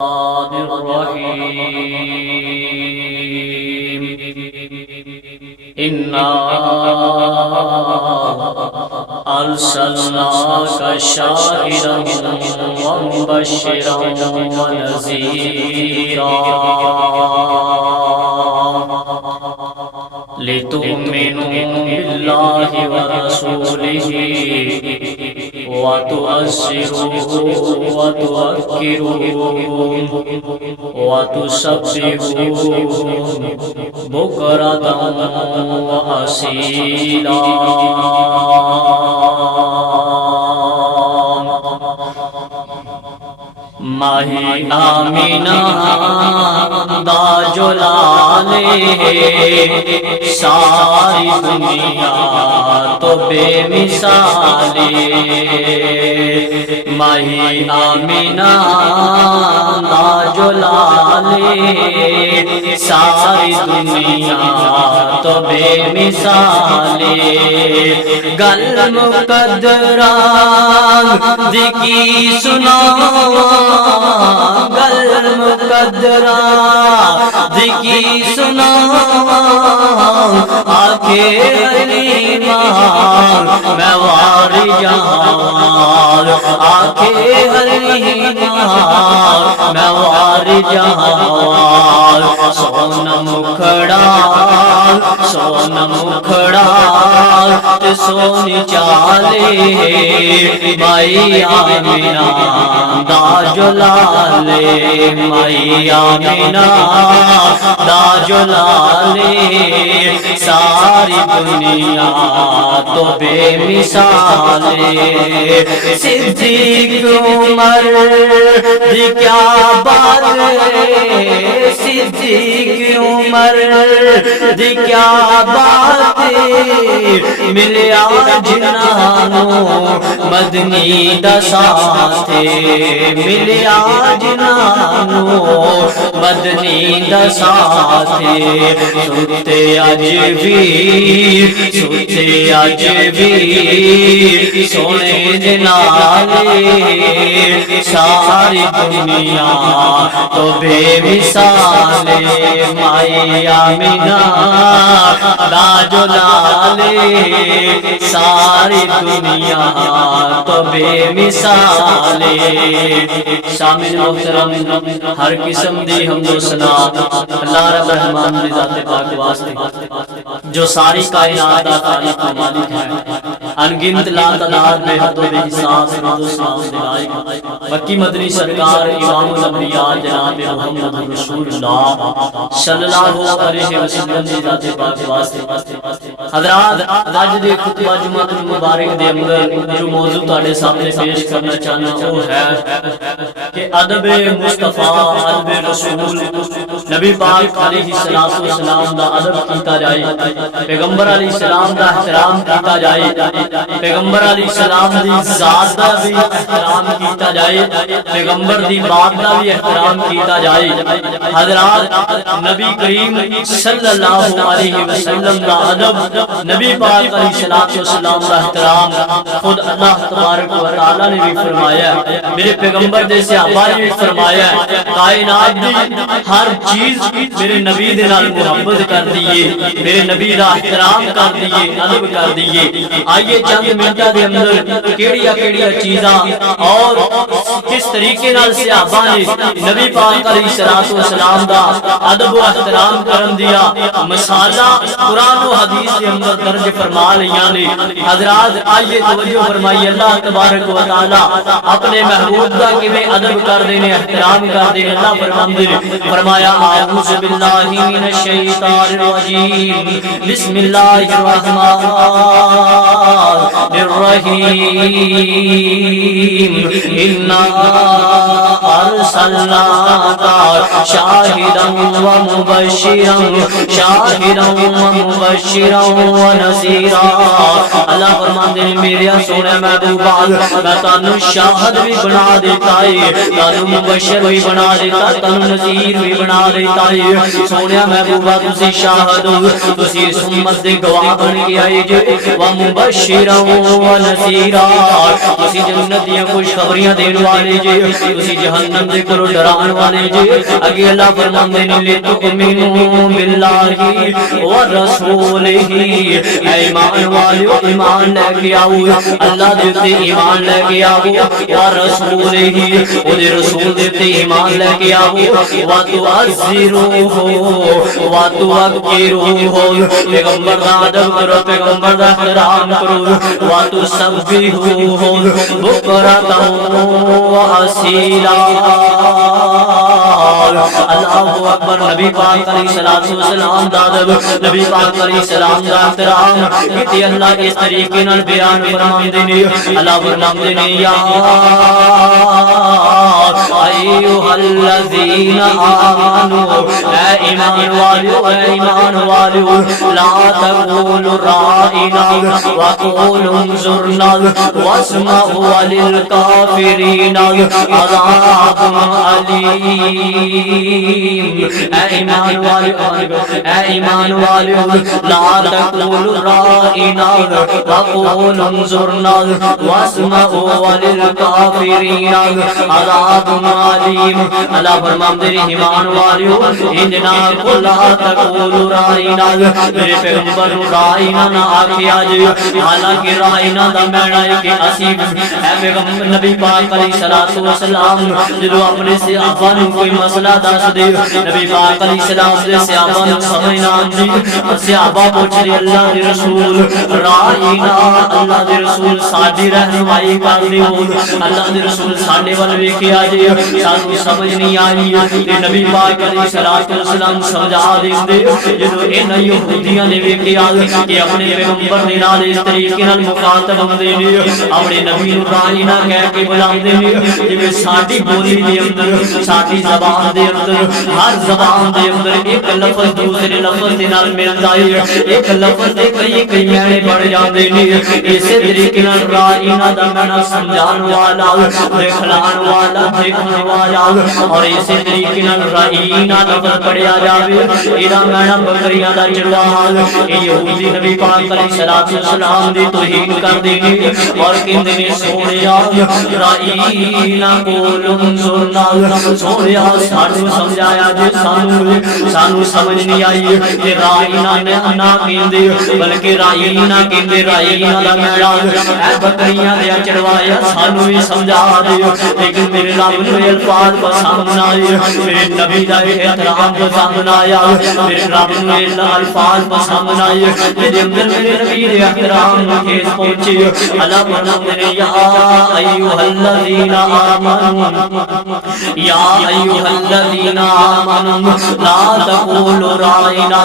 الرحيم إنا أرسلناك شاهدا ومبشرا ونذيرا لتؤمنوا بالله ورسوله وتؤزروه وتوقروه وتسبحوه بكرة وأصيلا ماہی آمینہ دا جلالے ساری دنیا تو بے مثالے ماہی آمینہ دا جلالے ساری دنیا تو بے مثالے گل مقدران دکی سنا گل مقدران دکی سنا آکھے حلیمان میں واری جہان آکھے حلیمان میں واری جہان سونا مکھڑا تے سونی چالے مائی آمینہ دا جلالے مائی آمینہ دا جلالے ساری دنیا تو بے مثالے صدیق عمر دی کیا بات ہے صدیق عمر دی کیا بات ملیا جنانوں مدنی دا ساتھ ملیا جنانوں مدنی دا ساتھ سوتے اج بھی سونے جنالے ساری دنیا تو بے مثالے مائی آمینہ دا جلالے ساری دنیا تو بے مثالے شامل محترم ہر قسم دی حمد و ثنا اللہ رب الرحمن دی ذات پاک واسطے جو ساری کائنات کا خالق و مالک ہے انگنت لا تعداد بے حد و بے حساب صلوات و سلام دلائق مکی مدنی سرکار امام الانبیاء جناب محمد رسول اللہ صلی اللہ علیہ وسلم دی ذات پاک واسطے حضرات آج دے خطبہ جمعہ مبارک دے اندر جو موضوع تاڑے سامنے پیش کرنا چاہنا وہ ہے کہ ادب مصطفیٰ ادب رسول نبی پاک علیہ السلام دا ادب کیتا جائے پیغمبر علیہ السلام دا احترام کیتا جائے پیغمبر علیہ السلام دی ذات دا بھی احترام کیتا جائے پیغمبر دی بات دا بھی احترام کیتا جائے حضرات نبی کریم صلی اللہ علیہ وسلم دا ادب نبی پاک علیہ السلام دا احترام خود اللہ تبارک و تعالی نے بھی فرمایا میرے پیغمبر دے صحابہ نے بھی فرمایا کائنات دی ہر چیز میرے نبی دے نال محبت کر دیئے میرے نبی دا احترام کر دیئے ادب کر دیئے آئیے چند منٹا دے اندر کیڑیا چیزاں اور کس طریقے نال صحابہ نے نبی پاک علیہ السلام دا ادب و احترام کرن دیا مسالہ قرآن و حدیث کے اندر درج فرما لیاں نے حضرات آئیے توجہ فرمائی اللہ تبارک و تعالی اپنے محبوب دا کیویں ادب کر دینے احترام کر دینے اللہ فرمایا اعوذ باللہ من الشیطان الرجیم بسم اللہ الرحمن الرحیم انا ارسلناک شاہدا ومبشرا ونذیرا اللہ فرماتے ہیں میرے سونے محبوبا میں تانوں شاہد بھی بنا دیتا ہے تانوں مبشر بھی بنا دیتا تانوں نذیر بھی بنا دیتا ہے سونے محبوبا تسی شاہد ہو تسی اس امت دے گواہ بن کے آئے جو ومبشرا ونذیرا تسی جنت دیاں خوشخبریاں دین والے جو تسی جہنم دے دے کولو ڈران والے جی اگے اللہ فرماندے نے لتؤمنوا باللہ ورسولہ اے ایمان والو ایمان لے کے آؤ اللہ دے تے ایمان لے کے آؤ ورسولہ او دے رسول دے تے ایمان لے کے آؤ وتعزروہ وتوقروہ پیغمبر دا ادب کرو پیغمبر دا احترام کرو وتسبحوہ بکرۃ واسیلا اللہ اکبر نبی پاک علیہ السلام دا ادب نبی پاک علیہ السلام دا احترام کہ اللہ اس طریقے نال بیان فرماندے نے اللہ فرماندے نے یا ایھا الذین آمنوا اے ایمان والو لا تقولوا رائنا وقولوا انظرنا واسمعوا وللکافرین عذاب علیم اے ایمان والو لا تقولوا رائنا وقولوا انظرنا واسمعوا وللکافرین عذاب علیم اللہ فرماندے نے ایمان والو انجنا کو لا تقولوا رائنا میرے پیغمبر رائنا نہ آکھیا جی حالانکہ رائنا دا معنی ہے کہ اسی اے پیغمبر نبی پاک علیہ السلام جدو اپنے صحابہ نو کوئی مسئلہ دس دے نبی پاک علیہ السلام دے صحابہ نو سمجھ نہ آندی صحابہ پوچھ دے اللہ دے رسول رائنا اللہ دے رسول ساڈی رہنمائی کر دے اللہ دے رسول ساڈے ول ویکھیا جی سانو سمجھ نہیں آئی تے نبی پاک علیہ السلام سمجھا دیندے جدو انہاں یہودیاں نے ویکھیا کہ اپنے پیغمبر دے نال اس طریقے نال مخاطب ہوندے نے اپنے نبی نو رائنا کہہ کے بلاندے نے جویں ساڈی بولی دے اندر ساڈی زبان دے اندر ہر زبان دے اندر ایک لفظ دوسرے لفظ دے نال ملدا ہے ایک لفظ دے کئی معنی بڑھ جاندے نے اسی طریقے نال رائنا دا معنی سمجھان والا دکھلان والا دیکھنے والا اور اسی طریقے نال رائنا لفظ پڑھیا جاوے ایدا معنی بکریاں دا چرواہا یہودی نبی پاک علیہ السلام دی توہین کر دینی اور کہندے نے سونیا رائنا کول انظرنا سونیا سانو سمجھایا جے سانو سمجھ نہیں آئی کہ رائنا نہ کہندے بلکہ رائنا کہندے رائنا دا معنی اے بکریاں دے چروایا سانو ہی سمجھا دے لیکن میرے رب نو الفاظ پسند نہ آئے میرے نبی دا احترام پسند نہ آیا میرے رب نو الفاظ پسند نہ آئے میرے اندر میرے نبی دے احترام نو ٹھیس پہنچی اللہ فرماندے نے یا ایھا الذین آمنوا یا ایھا الذین آمنوا لا تقولوا رائنا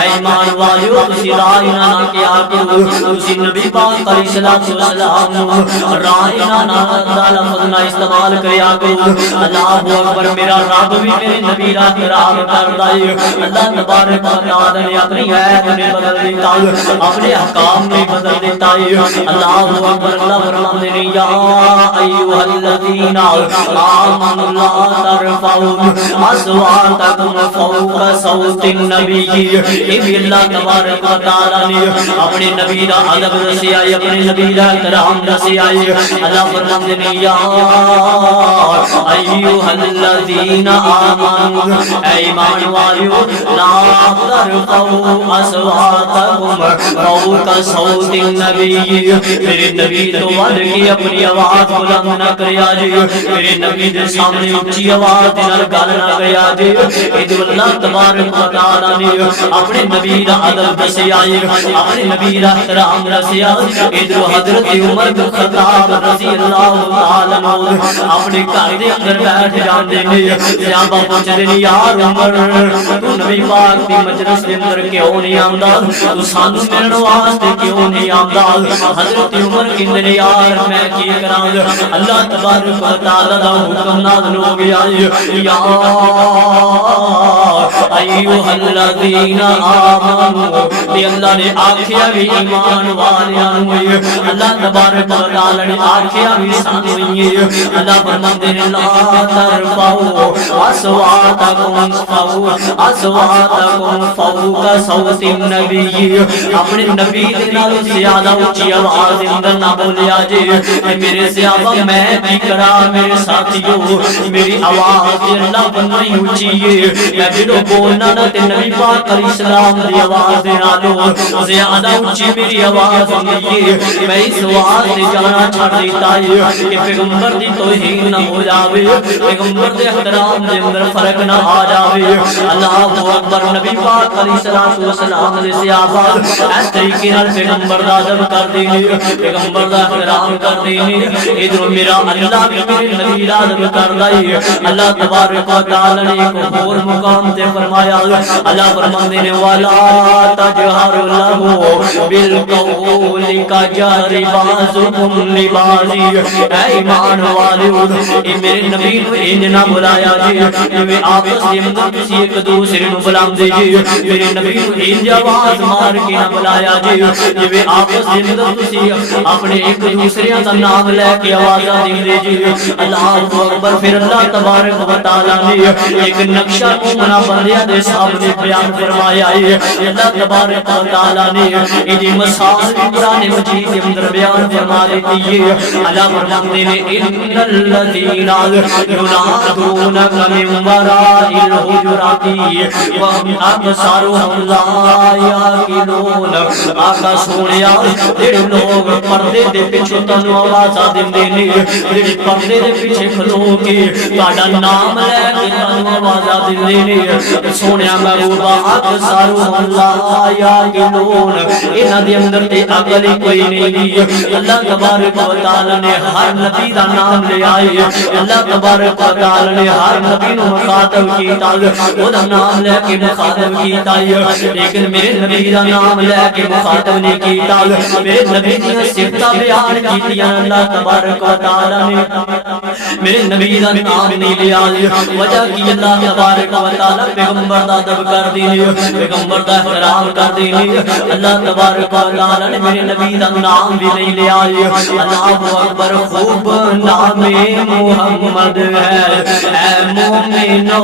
ایمان والو تسی رائنا نہ کیا کرو تسی نبی پاک علیہ السلام رائنا نہ دا لفظ نہ استعمال کریا کرو اللہ اکبر میرا رب بھی میرے نبی دا احترام کردا ہے اللہ تبارک و تعالی نے اپنی ایت نے بدل دیتا اپنے احکام نے بدل دیتا ہے اللہ اکبر اللہ فرماندے نے یا ایھا الذین آمنوا لا ترفعوا اصواتکم فوق صوت النبی یہ بھی اللہ تبارک و تعالی نے اپنے نبی دا ادب دسیا ہے اپنے نبی دا احترام دسیا ہے اللہ فرماندے نے یا ایھا الذین آمنوا اے ایمان والو لا ترفعوا اصواتکم فوق صوت النبی میرے نبی تو بڑھ کے اپنی آواز بلند نہ کریا جی میرے نبی دے سامنے اونچی آواز دے نال گل نہ کریا جی ادھر اللہ تبارک و تعالی نے اپنے نبی دا ادب دسیا ہے اپنے نبی دا احترام دسیا ادھر حضرت عمر بن خطاب رضی اللہ تعالی عنہ اپنے گھر دے اندر بیٹھ جاندے نے صحابہ پوچھدے نے یار عمر تو نبی پاک دی مجلس دے اندر کیوں نہیں آندا تو سانو ملن واسطے کیوں نہیں آندا حضرت عمر کہندے نے یار میں کی کراں اللہ تبارک و تعالی دا حکم نازل ہو گیا یا ایھا الذین آمنوا تے اللہ نے آکھیا بھی ایمان والیاں نو اللہ تبارک و تعالی نے آکھیا بھی سانو اللہ فرماندے نے لا ترفعوا اصواتکم فوق صوت النبی اپنے نبی دے نال زیادہ اونچی آواز اندر نہ بولیا جے میرے صحابہ میں بھی کرا میرے ساتھیوں میری آواز اللہ بنائی اونچی ہے میں جدو بولنا نا تے نبی پاک علیہ السلام دی آواز دے نالوں زیادہ اونچی میری آواز نہیں ہے میں اس آواز سے جانا چھڑ دیتا ہے کہ پیغمبر دی توہین نہ ہو جاوے پیغمبر دے احترام دے اندر فرق نہ آ جاوے اللہ اکبر نبی پاک علیہ السلام دے صحابہ اس طریقے نال پیغمبر دا ادب کر دینے پیغمبر دا احترام کر دینے ادھر میرا اللہ بھی میرے نبی دا ادب کردا ہے اللہ تبارک و تعالی نے ایک اور مقام تے فرمایا اللہ فرماندے نے والا تجہر لہو بالقول کجہر بعضکم لبعض اے ایمان والو اے میرے نبی نو انج نہ بلایا جی جویں آپس دے اندر کسی ایک دوسرے نو بلاندے جی میرے نبی نو انج آواز مار کے نہ بلایا جی جویں آپس دے اندر کسی اپنے ایک دوسرے دا نام لے کے آوازاں دیندے جی اللہ اکبر پھر اللہ تبارک و تعالی نے ایک نقشہ مومنا بندیاں دے سامنے بیان فرمایا ہے اللہ تبارک و تعالی نے یہ مثال قرآن مجید کے اندر بیان فرما دیتی ہے اللہ فرماتے ہیں ان الذین ینادونک من وراء الحجرات وهم اکثرهم لا یعقلون آقا سونیا جڑے لوگ پردے دے پیچھے تانوں آوازاں دیندے نے جڑے پردے دے پیچھے کھلو کے تہاڈا نام لے کے تانوں آوازاں دیندے نے سونیا محبوبا اکثرهم لا یعقلون انہاں دے اندر تے عقل کوئی نہیں اللہ تبارک و تعالی نے ہر نبی دا نام لے آئے اللہ تبارک و تعالی نے ہر نبی نو مخاطب کیتا او دا نام لے کے مخاطب کیتا لیکن میرے نبی دا نام لے کے مخاطب نہیں کیتا میرے نبی دی صفتاں بیان کیتیاں اللہ تبارک و تعالی نے میرے نبی دا نام نہیں لیا وجہ کی اللہ تبارک و تعالی پیغمبر دا ادب کر دینے پیغمبر دا احترام کر دینے اللہ تبارک و تعالی نے میرے نبی دا نام بھی نہیں لیا اللہ اکبر خوب نام محمد ہے اے مومنو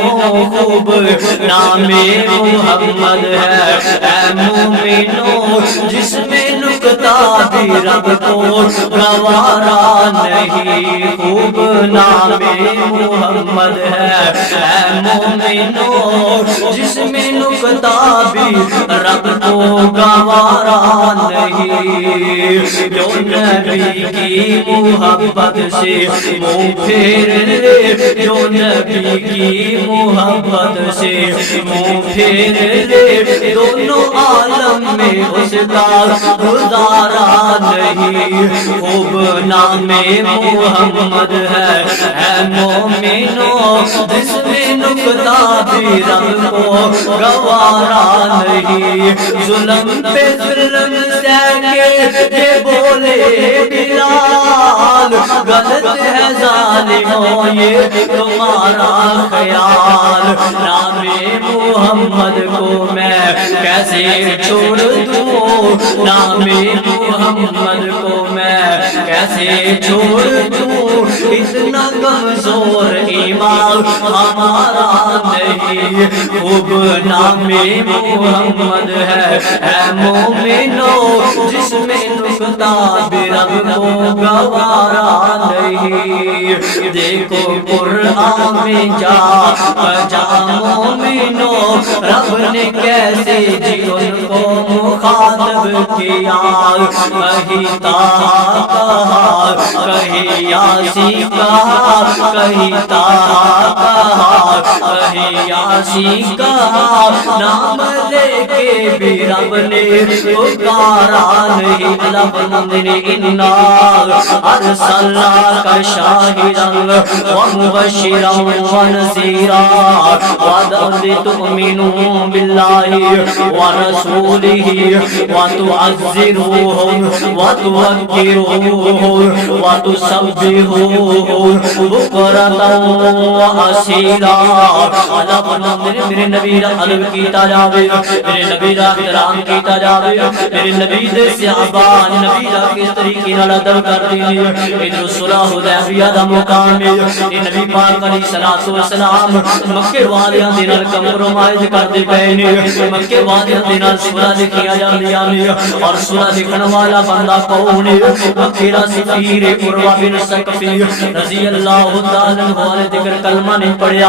خوب نام محمد ہے اے مومنو جس میں نکتہ بھی رب کو گوارا نہیں خوب نام محمد ہے اے مومنو جس میں نکتہ بھی رب کو گوارا نہیں جو نبی کی محبت سے منہ پھیر لے جو نبی کی محبت سے منہ پھیر لے دونوں عالم میں اس کا گزارا نہیں خوب نام محمد ہے اے مومنو جس میں نکتہ بھی رب کو گوارا نہیں ظلم پہ ظلم سہ کے بولے بلال غلط ہے ظالموں یہ تمہارا خیال نام محمد کو میں کیسے چھوڑ دوں نام محمد کو میں کیسے چھوڑ دوں اتنا کمزور ایمان ہمارا نہیں خوب نام محمد ہے اے مومنو جس میں نکتہ بھی رب کو گوارا نہیں دیکھو قرآن میں جا مومنو رب نے کیسے جی ان کو مخاطب کیا کہیں تاہا کہا کہیں یاسین کہا کہیں تاہا کہا کہیں یاسین کہا نام لے کے بھی رب نے پکارا نہیں اللہ فرماندے نے انا ارسلناک شاہدا ومبشرا ونذیرا وتؤمنوا باللہ ورسولہ وتعزروہ وتوقروہ وتسبحوہ بکرۃ وأصیلا اللہ فرماتے ہیں میرے نبی دا ادب کیتا جاوے میرے نبی دا احترام کیتا جاوے میرے نبی دے صحابہ نبی دا کس طریقے نال ادب کردے نے ادھر صلح حدیبیہ دا مقام ہے یہ نبی پاک علیہ الصلوۃ والسلام مکے والیاں دے نال کمپرومائز کردے پئے نے مکے والیاں دے نال صلح لکھیا جاندیاں نے اور صلح لکھن والا بندہ کون ہے مکے دا سفیر عروہ بن ثقفی رضی اللہ تعالی عنہ نے ذکر کلمہ نہیں پڑھیا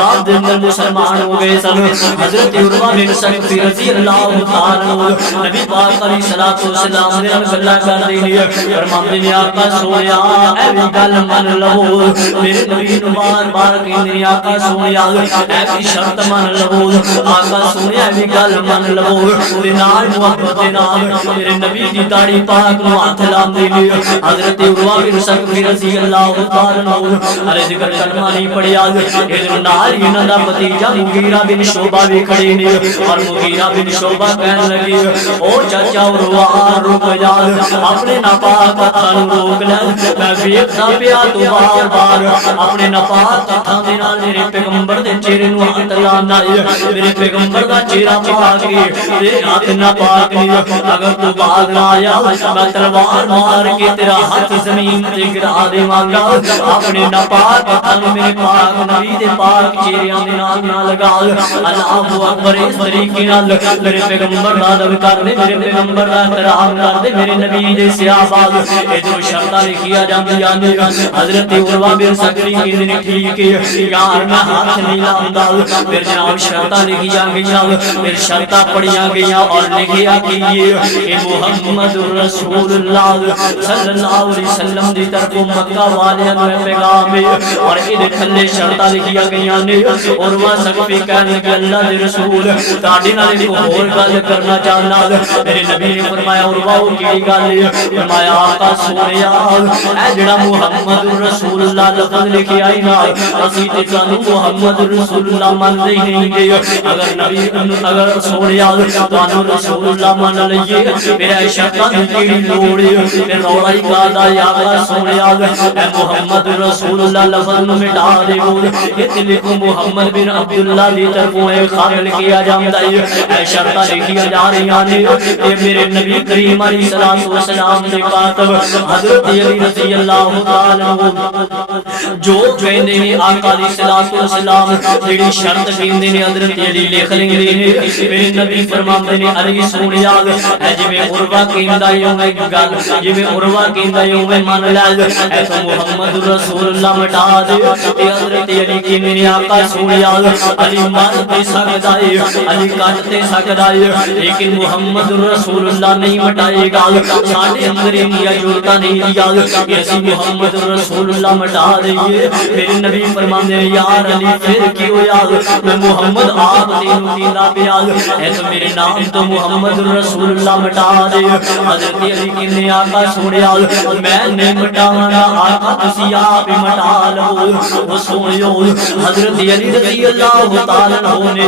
آپ دے اندر مسلمان ہو گئے سن حضرت عروہ بن ثقفی رضی اللہ تعالی عنہ نبی پاک علیہ الصلوۃ والسلام نے گلاں کردے نے فرماندے نے آقا سونیا اے بھی گل من لو میرے نبی نو بار بار کہندے آقا سونیا اے بھی شرط من لو آقا سونیا اے بھی گل من لو تے نال محبت دے نال میرے نبی دی داڑھی پاک نو ہاتھ لاندے نے حضرت عروہ بن ثقفی رضی اللہ تعالی عنہ علی ذکر کلمہ نہیں پڑھیا ادھر نال انہاں دا بھتیجا مغیرہ بن شعبہ بھی کھڑے نے اور مغیرہ بن شعبہ کہن لگے او چاچا عروہ رک جا اپنے ناپاک ہاتھاں نو روک لے میں ویکھدا پیا تو بار بار اپنے ناپاک ہاتھاں دے نال میرے پیغمبر دے چہرے نو ہاتھ لانا ہے میرے پیغمبر دا چہرہ پاک ہے تے ہاتھ ناپاک نہیں اگر تو بعد نہ آیا میں تلوار مار کے تیرا ہاتھ زمین تے گرا دیواں گا اپنے ناپاک ہاتھاں میرے پاک نبی دے پاک چہریاں دے نال نہ لگا اللہ اکبر اس طریقے نال میرے پیغمبر دا ادب کر دے میرے پیغمبر دا احترام کر دے میرے نبی دے صحابہ ادھر شرطاں لکھیا جاندیاں نے حضرت عروہ بن ثقفی کہندے نے ٹھیک ہے یار میں ہاتھ نہیں لاوندا پھر جناب شرطاں لکھیاں گئیاں پھر شرطاں پڑھیاں گئیاں اور لکھیا کہ محمد رسول اللہ صلی اللہ علیہ وسلم دی طرف مکہ والیاں نو پیغام ہے اور ادھر تھلے شرطاں لکھیاں گئیاں نے عروہ ثقفی کہنے لگے اللہ دے رسول تہاڈے نال ایک ہور گل کرنا چاہنا میرے نبی نے فرمایا عروہ او کیڑی گل ہے فرمایا آقا سونیا اے جڑا محمد رسول اللہ لفظ لکھیا ہے نا اسی تے تانوں محمد رسول اللہ من دے نہیں گے اگر نبی اگر سونیا تانوں رسول اللہ من لئیے میرا شرطاں دی کیڑی لوڑ ہے تے رولا ہی گادا یا آقا سونیا اے محمد رسول اللہ لفظ نو مٹا دے تے لکھو محمد بن عبداللہ دی طرفوں اے خط لکھیا جاندا ہے اے شرطاں لکھیا جا رہیاں نے تے میرے نبی کریم علیہ الصلوۃ والسلام دے کاتب حضرت علی رضی اللہ تعالی عنہ جو کہندے نے آقا علیہ الصلوۃ والسلام جڑی شرط کہندے نے حضرت علی لکھ لیندے نے میرے نبی فرماندے نے علی سونیا اے جویں عروہ کہندا ہے اوویں گل جویں عروہ کہندا ہے اوویں من لے اے تو محمد رسول اللہ مٹا دے تے حضرت علی کہندے نے آقا سونیا علی مار تے سکدا ہے علی کٹ تے سکدا ہے لیکن محمد رسول اللہ نہیں مٹائے گا ساڈے اندر یہ جرتا نہیں دیا کہ اسی محمد رسول اللہ مٹا دئیے میرے نبی فرماندے ہیں یار علی پھر کی ہویا میں محمد آپ تینوں کیندا پیا اے تو میرے نام تو محمد رسول اللہ مٹا دے حضرت علی کہندے آقا سونیا میں نہیں مٹاواں آقا تسی آپ ہی مٹا لو او سونیو حضرت علی رضی اللہ تعالی عنہ نے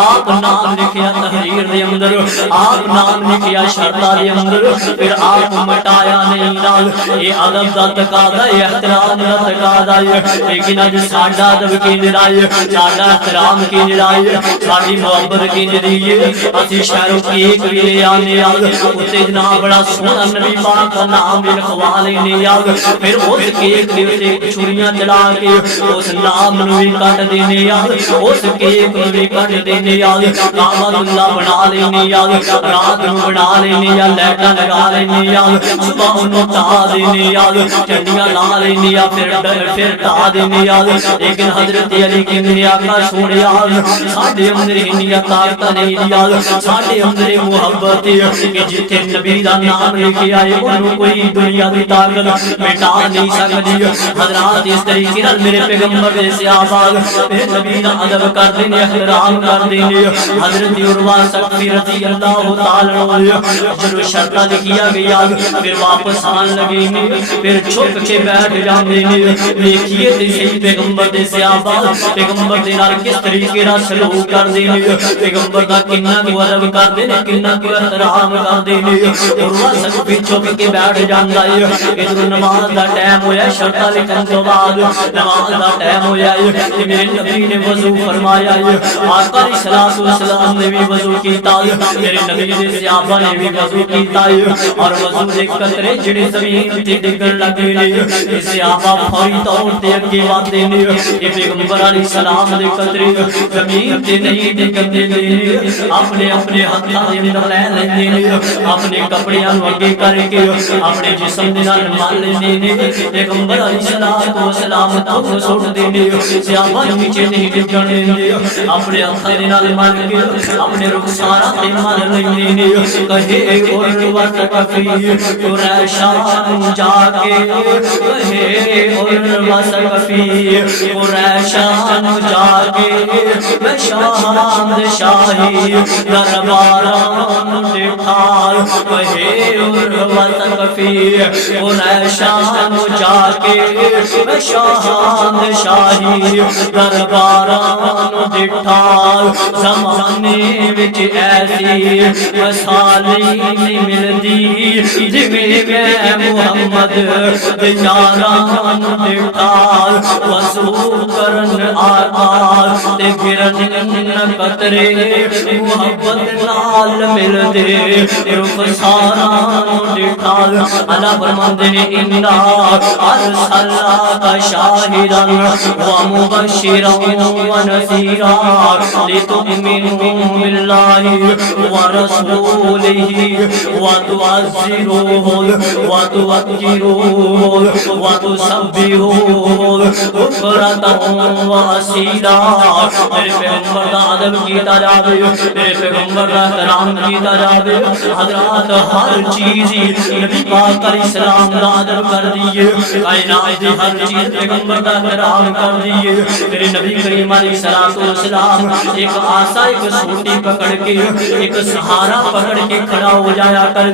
آپ نام لکھیا تحریر دے اندر آپ نام لکھیا شرطاں دے اندر پھر آپ مٹایا نہیں نال یہ ادب دا تقاضا ہے احترام دا تقاضا ہے لیکن اج ساڈا ادب کینج دا ہے ساڈا احترام کینج دا ہے ساڈی محبت کینج دی ہے اسی شہروں کی ایک بھی لے آنے اوتے جناب بڑا سونا نبی پاک دا نام بھی لکھوا لینے یاد پھر اس کیک دے تے چھریاں چلا کے اس نام نو بھی کٹ دینے یاد اس کیک نو بھی کٹ دینے یاد کعبۃ اللہ بنا لینے یاد رات نو بنا لینے یا لائٹاں لگا لینے یاد صبح انہوں ٹا دینے یاد چنڈیاں لا لینے یا پھر ٹا دینے یاد لیکن حضرت علی کے میرے آقا سونے یاد ساڈے اندر انیاں طاقتاں نہیں یاد ساڈے اندر محبت کہ جتھے نبی دا نام لکھے آئے انہوں کوئی دنیا دی طاقت مٹا نہیں سکتی حضرات اس طریقے نال میرے پیغمبر دے صحابہ میرے نبی دا ادب کردے نے احترام کردے نے حضرت عروہ ثقفی رضی اللہ تعالی عنہ جب شرطاں لکھیا گیا پھر واپس آن لگے نے پھر چھپ کے بیٹھ جاندے نے دیکھیے تے صحیح پیغمبر دے صحابہ پیغمبر دے نال کس طریقے نال سلوک کردے نے پیغمبر دا کنا کو ادب کردے نے کنا کو احترام کردے نے عروہ ثقفی چپ کے بیٹھ جاندا ہے ادھر نماز دا ٹائم ہویا شرطاں لکھن تو بعد نماز دا ٹائم ہویا ہے میرے نبی نے وضو فرمایا ہے آقا علیہ الصلوۃ والسلام نے بھی وضو کیتا ہے میرے نبی نے صحابہ نے بھی وضو کیتا ہے اور وضو دے قطرے جڑے زمین تے ڈگن لگے نے صحابہ فوری طور تے اگے وادے نے یہ پیغمبر علیہ السلام دے قطرے زمین تے نہیں ڈگن دے اپنے اپنے ہتھاں دے اندر لے لیندے نے اپنے کپڑیاں نوں اگے کر کے اپنے جسم دے نال مل لیندے نے پیغمبر علیہ السلام تو سوٹ دے نے صحابہ نیچے نہیں ڈگن دیندے اپنے ہتھاں دے نال مل کے اپنے رخسارا تے مل لیندے نے کہے اور وسقفی قریشان جا کے کہے اور وسقفی قریشان جا کے میں شاہد شاہی درباران دیکھا کہے اور وسقفی قریشان جا کے میں شاہد شاہی درباران دیکھا زمانے وچ ایسی مثالی نہیں ملدی جویں میں محمد یاران دیکھا وضو کرن آقا تے گرن قطرے محبت نال ملدے رخساران دیکھا اللہ فرماندے نے انا ارسلناک شاہدا ومبشرا ونذیرا لتؤمنوا باللہ ورسولہ وتعزروه وتوقروه وتسبحوه بکرۃ واسیلا میرے پیغمبر دا ادب کیتا جاوے میرے پیغمبر دا احترام کیتا جاوے حضرات ہر چیز نبی پاک علیہ السلام دا ادب کر دیئے کائنات دی ہر چیز پیغمبر دا احترام کر دیئے میرے نبی کریم علیہ السلام ایک آسا ایک سوٹی پکڑ کے ایک سہارا پکڑ کے کھڑا ہو جایا کر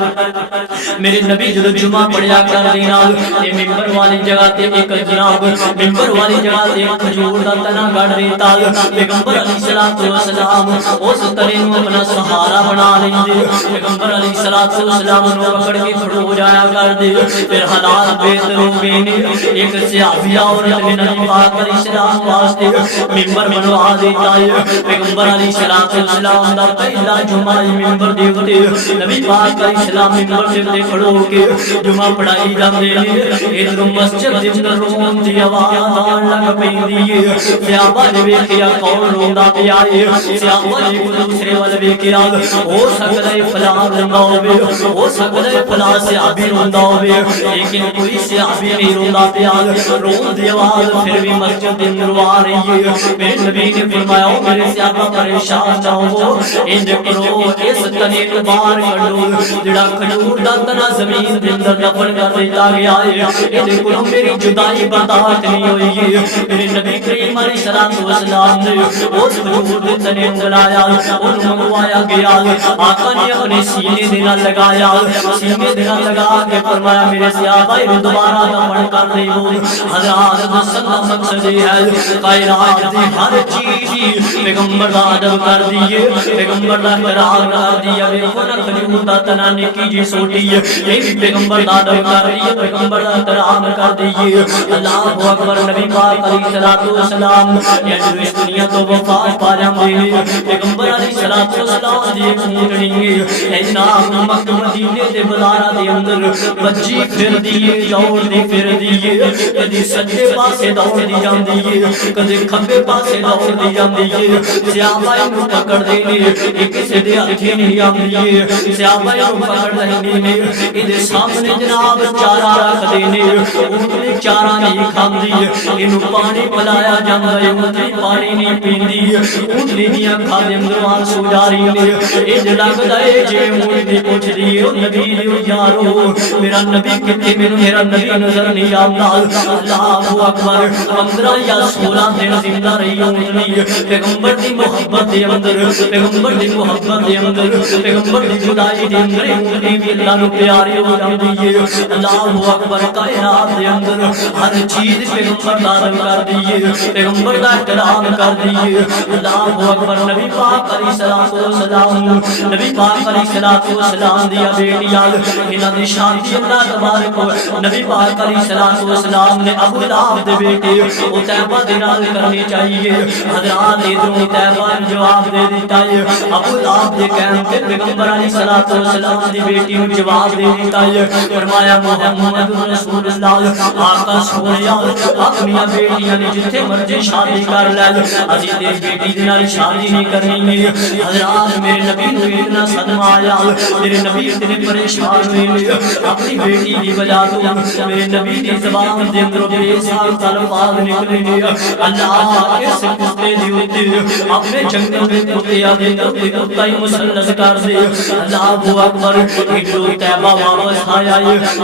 میرے نبی جدو جمعہ پڑھیا کر دینا یہ ممبر والی جگہ تے ایک جناب ممبر والی جگہ تے ایک کھجور دا تنا گڑ دیتا پیغمبر علیہ السلام اس تنے نو اپنا سہارا بنا لیندے پیغمبر علیہ السلام نو پکڑ کے کھڑو ہو جایا کر دے پھر حالات بہتر ہو گئے نے ایک صحابیہ عورت نے نبی پاک علیہ السلام واسطے ممبر بنوا دیتا ہے پیغمبر علیہ السلام دا پہلا جمعہ ممبر دے اوتے نبی پاک علیہ السلام ممبر دے اوتے کھڑو کے جمعہ پڑھائی جاندے نے ادھر مسجد دے اندر رون دی آواز آن لگ پیندی ہے صحابہ نے ویکھیا کون روندا پیا ہے صحابہ نے ایک دوسرے ول ویکھیا ہو سکدا ہے فلاں روندا ہوے ہو سکدا ہے فلاں صحابی روندا ہوے لیکن کوئی صحابی نہیں روندا پیا رون دی آواز پھر بھی مسجد دے اندر آ رہی ہے میرے نبی نے فرمایا میرے صحابہ پریشان نہ ہو انج کرو اس تنے نوں باہر کڈو جڑا کھجور دا تنا زمین دے اندر دفن کر دیتا گیا ہے اے کولوں میری جدائی برداشت نہیں ہوئی ہے میرے نبی کریم علیہ السلام نے اس کھجور دے تنے اندر آیا اونوں منگوایا گیا آقا نے اپنے سینے دے نال لگایا سینے دے نال لگا کے فرمایا میرے صحابہ دوبارہ دفن کر دیو حضرات دسن دا مقصد ہے کائنات دی ہر چیز پیغمبر دا ادب کر دیئے پیغمبر دا احترام کر دیئے ویکھو نا کھجور دا تنا نکی جی سوٹی ہے یہ بھی پیغمبر دا ادب کر دیئے پیغمبر دا احترام کر دیئے اللہ اکبر نبی پاک علیہ السلام یا جو اس دنیا تو وفات پا جاندے ہیں پیغمبر علیہ السلام دی ایک اونٹنی ہے جناب مکہ مدینے دے بازاراں دے اندر بچی پھر دیئے دوڑ دی پھر دیئے کدی سجے پاسے دوڑ دی جاندی ہے کدی کھبے پاسے دوڑ دی جاندی ہے صحابہ نوں پکڑ دے نے ایک کسے دے ہتھے نہیں آندی ہے صحابہ نوں پکڑ لیندے نے ایدے سامنے جناب چارہ رکھ دے نے اونٹنی چارہ نہیں کھاندی اینوں پانی پلایا جاندا ہے اونٹنی پانی نہیں پیندی اونٹنی دیاں اکھاں دے اندر آنسو جاری نے انج لگدا ہے جے اونٹنی پوچھدی ہے نبی دی یارو میرا نبی کتے مینوں میرا نبی نظر نہیں آندا اللہ اکبر 15 یا 16 دن زندہ رہی اونٹنی پیغمبر پیغمبر دی محبت دے اندر پیغمبر دی محبت دے اندر پیغمبر دی جدائی دے اندر امتی بھی اللہ نو پیاری ہو جاندی ہے اللہ اکبر کائنات دے اندر ہر چیز پیغمبر دادم کر دیئے پیغمبر دا احترام کر دیئے اللہ اکبر نبی پاک علیہ السلام نبی پاک علیہ السلام دیا بیٹیاں انہاں دی شادی اللہ تبارک نبی پاک علیہ السلام نے ابو لہب دے بیٹے عتیبہ دے نال کرنی چاہیے حضرات ادھروں عتیبہ نے جواب دے دیتا ہے ابو لہب دے کہن تے پیغمبر علیہ السلام دی بیٹی نے جواب دے دیتا ہے فرمایا محمد رسول اللہ آقا سونیا اپنی بیٹیاں نے جتھے مرضی شادی کر لے اسی تیری بیٹی دے نال شادی نہیں کرنی ہے حضرات میرے نبی نو اتنا صدمہ آیا میرے نبی اتنے پریشان ہوئے اپنی بیٹی کی وجہ تو میرے نبی دی زبان دے اندر بے سال الفاظ نکلے نے اللہ اس کتے دی اوتے اپنے جنگل میں کتیا دے اندر کتا ہی مسلط کر دے اللہ اکبر ادھر عتیبہ واپس آیا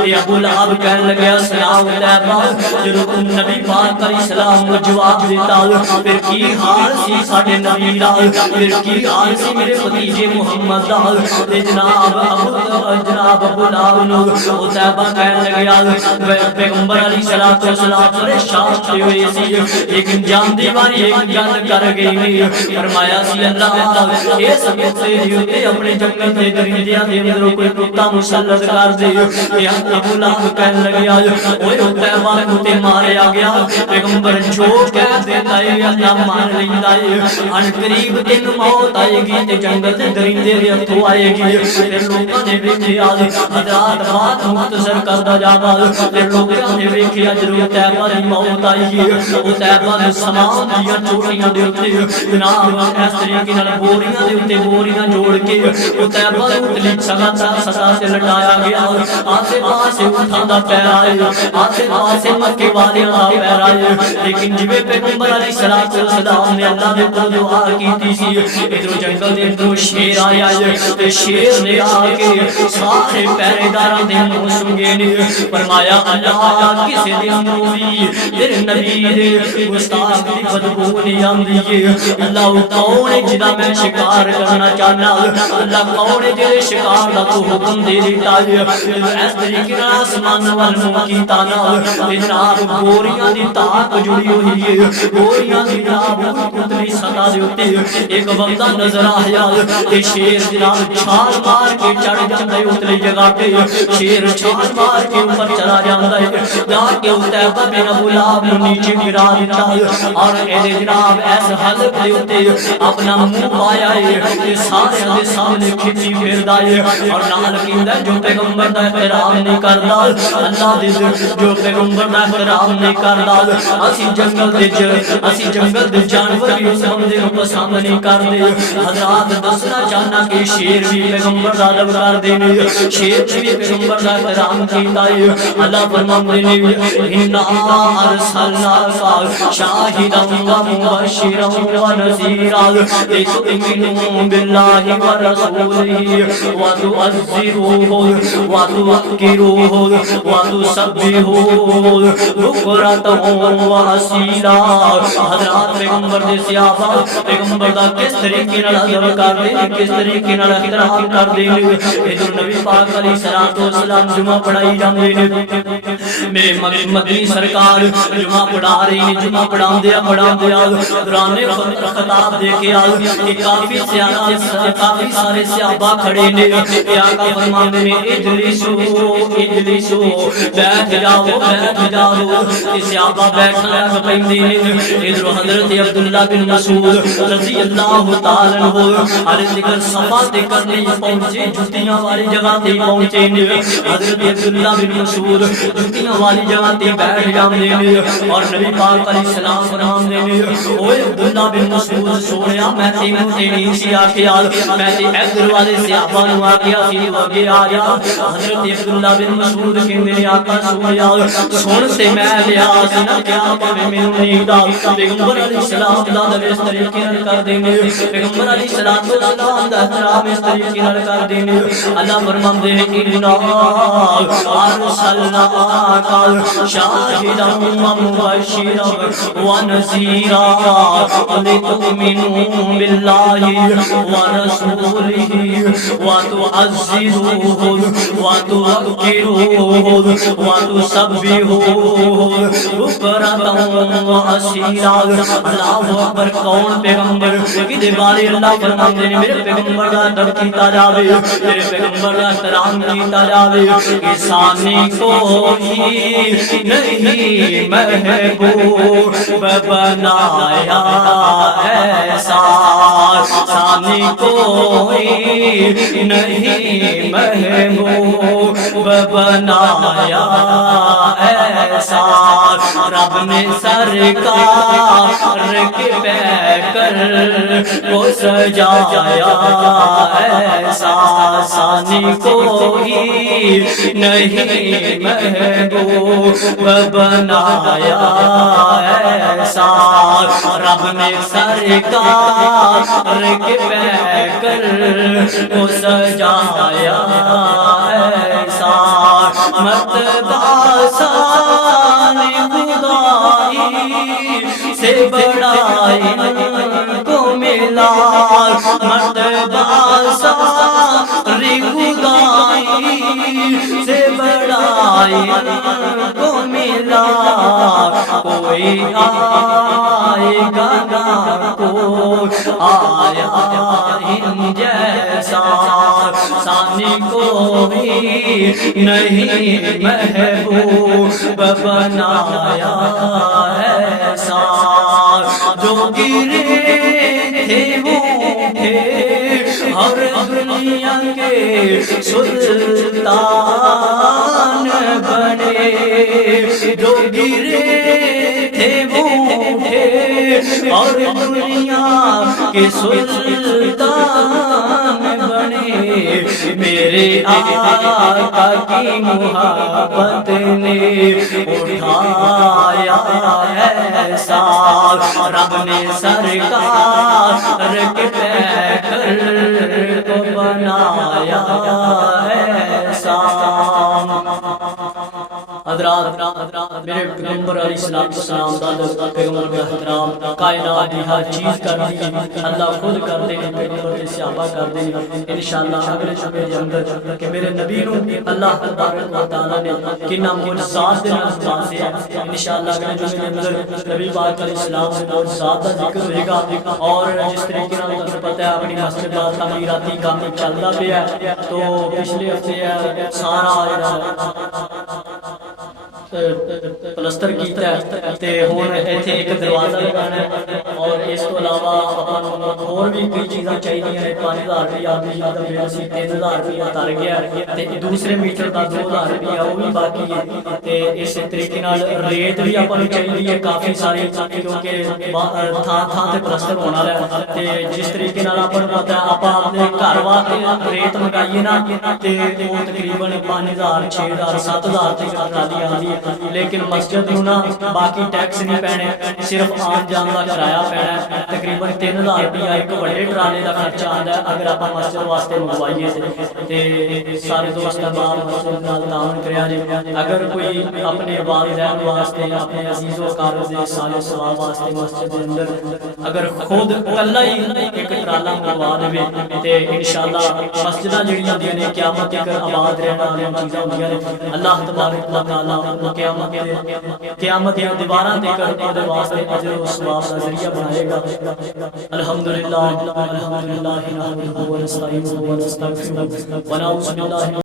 یہ ابو لہب کہنے لگا سلام عتیبہ جب نبی پاک علیہ السلام کو جواب دیتا پھر کی حال سی ساڈے نبی دا پھر کی حال سی میرے بھتیجے محمد دا جناب ابو لہب نو عتیبہ کہنے لگا پیغمبر علیہ السلام پریشان ہوئے سی لیکن جان دی واری ایک گل کر گئی نہیں فرمایا سی اللہ اے سب سے ہوتے اپنے جنگل دے درندیاں دے اندر کوئی کتا مسلط کر دے یہ ابو لہب کہنے لگا اوے عتیبہ کو تے ماریا گیا پیغمبر جو کہہ دیتا ہے اللہ مان لیندا ہے ان قریب دن موت آئے گی تے جنگل دے درندے دے ہتھوں آئے گی پھر لوکاں نے ویکھیا حضرات بات مختصر کردا جاواں پھر لوکاں نے ویکھیا جدوں عتیبہ دی موت آئی ہے عتیبہ نے سامان دیاں چوٹیاں دے اوتے جناب اس طریقے نال بوریاں دے اوتے بوریاں جوڑ کے عتیبہ دے اوتے سزا سے لٹایا گیا آسے پاسے اٹھاندا پیر آئے آسے پاسے مکے والیاں دا پیر آئے لیکن جویں پیغمبر علیہ السلام نے اللہ دے کول دعا کیتی سی ادھر جنگل دے اندر شیر آیا تے شیر نے آ کے سارے پہرے داراں دے منہ سنگے نے فرمایا اللہ کسے دے اندر بھی تیرے نبی دے گستاخ دی بدبو نہیں آندی ہے اللہ کون ہے جدا میں شکار کرنا چاہنا اللہ کون ہے جے شکار دا تو حکم دے دیتا ہے اس طریقے نال آسمان وال منہ کیتا نا جناب بوریاں دی تاک جڑی ہوئی ہے بوریاں دی جناب اتنی سطح دے اوتے ایک بندہ نظر آیا تے شیر جناب چھال مار کے چڑھ جاندا ہے اتلی جگہ تے شیر چھال مار کے اوپر چلا جاندا ہے جا کے عتیبہ بن ابو لہب نو نیچے گرا دیتا اور اے جناب اس حلق دے اوتے اپنا منہ پایا ہے تے سارے دے سامنے کھچی پھردا ہے اور نال کیندا جو پیغمبر دا احترام نہیں کردا اللہ دے جو پیغمبر دا احترام نہیں کردا اسی جنگل دے جانور بھی اس بندے نو پسند نہیں کردے حضرات دسنا چاہنا کہ شیر بھی پیغمبر دا ادب کردے نے شیر بھی پیغمبر دا احترام کیتا ہے اللہ فرماندے نے انا ارسلناک شاہدا و مبشرا و نذیرا لتؤمنوا باللہ ورسولہ وتعزروہ وتوقروہ وتسبحوہ بکرۃ و اصیلا حضرات پیغمبر دے صحابہ پیغمبر دا کس طریقے نال ادب کردے نے کس طریقے نال احترام کردے نے ادھر نبی پاک علیہ الصلوۃ والسلام جمعہ پڑھائی جاندے نے میرے مدنی سرکار جمعہ پڑھا رہی ہیں جمعہ پڑھاندے دوران خطاب دے کے کہ کافی سارے صحابہ کھڑے نے کہ آقا فرماندے نے اجلسو بیٹھ جاؤ کہ صحابہ بیٹھنا پیندے نے ادھر حضرت عبداللہ بن مسعود رضی اللہ تعالی عنہ ہر ذکر صفا تے کرنے پہنچے جتیاں والی جگہ تے پہنچے نے حضرت عبداللہ بن مسعود جتیاں والی جگہ تے بیٹھ جاندے نے اور نبی پاک علیہ السلام فرماندے نے اوے عبداللہ بن مسعود سونیا میں تینوں تے نہیں سی آکھیا میں تے ادھر والے صحابہ نو آکھیا سی اگے آ جا حضرت عبداللہ بن مسعود کہندے نے آقا سونیا سن تے میں لیا سی نہ کیا کہ مینوں نہیں دا پیغمبر علیہ السلام دا طریقے نال کر دینے پیغمبر علیہ الصلوۃ والسلام دا احترام اس طریقے نال کر دینے اللہ فرماندے نے انا ارسلناک شاہدا ومبشرا ونذیرا لتؤمنوا باللہ ورسولہ وتعزروہ وتوقروہ وتسبحوہ بکرۃ وأصیلا اللہ اکبر کون پیغمبر کدے بارے اللہ فرماندے نے میرے پیغمبر دا ادب کیتا جاوے میرے پیغمبر کا احترام کیتا جاوے انسانی کوئی نہیں محبوب بنایا ایسا انسانی کوئی نہیں محبوب بنایا ایسا رب نے سرکار کے پیکر کو سجایا ایسا ثانی کوئی نہیں محبوب بنایا ایسا رب نے سرکار کے پیکر کو سجایا ایسا مرتبہ ثانی خدائی سے بڑائی کو ملا مرتبہ ثانی خدائی سے بڑائی کو ملا کوئی آئے گا نہ کوئی آیا ان جیسا ثانی کوئی نہیں محبوب بنایا ایسا جو گرے تھے وہ اٹھے ہر دنیا کے سلطان بنے جو گرے تھے وہ اٹھے اور دنیا کے سلطان بنے میرے آقا کی محبت نے اٹھایا ایسا رب نے سرکار کے پیکر کو بنایا ایسا حضرات میرے پیغمبر علیہ السلام دا پیغمبر کا احترام کائنات کی ہر چیز کر دی اللہ خود کر دے پیغمبر کے صحابہ کر دے انشاءاللہ اگلے جمعے دے اندر کہ میرے نبی نو اللہ تبارک و تعالی نے کنا معجزات دے نال نوازیا انشاءاللہ اگلے جمعے دے اندر نبی پاک علیہ السلام سے معجزات دا ذکر ہوئے گا اور جس طریقے نال تمہیں پتہ ہے اپنی مسجد دا تعمیراتی کام چلدا پیا ہے تو پچھلے ہفتے سارا پلستر کیتا ہے تے ہن ایتھے ایک دروازہ لگانا ہے اور اس تو علاوہ اور بھی کئی چیزاں چاہیے ہیں 5000 روپیہ آدمی دا بل سی 3000 روپیہ تر گیا تے دوسرے میٹر دا 2000 روپیہ وہ بھی باقی ہے تے اس طریقے نال ریت بھی اپاں نوں چاہیے کافی ساری کیونکہ تھان تھان تے پلستر ہونا ہے تے جس طریقے نال اپاں نوں پتہ ہے اپاں اپنے گھر واسطے ریت منگائیے نا تے وہ تقریباً 5000 6000 7000 تک ٹرالی آندی ہے لیکن مسجد نوں نا باقی ٹیکس نہیں پینے صرف آن جان کا کرایہ پینا ہے تقریباً 3000 روپیہ ایک بڑے ٹرالے کا خرچہ آتا ہے اگر آپ مسجد واسطے منگوائیے تے سارے دوست احباب مسجد نال تعاون کریا جائے اگر کوئی اپنے والدین واسطے اپنے عزیز و اقارب دے سال ثواب واسطے مسجد دے اندر اگر خود کلا ہی ایک ٹرالا منگوا دے تے انشاءاللہ مسجداں جڑیاں ہوندیاں نے قیامت تک آباد رہن والیاں چیزاں ہوندیاں نے اللہ تبارک و تعالی قیامت یا دیواراں تے کر دے واسطے اجر و ثواب کا ذریعہ بنائے گا الحمدللہ نحمدہ و نستعینہ و نستغفرہ ونعوذ باللہ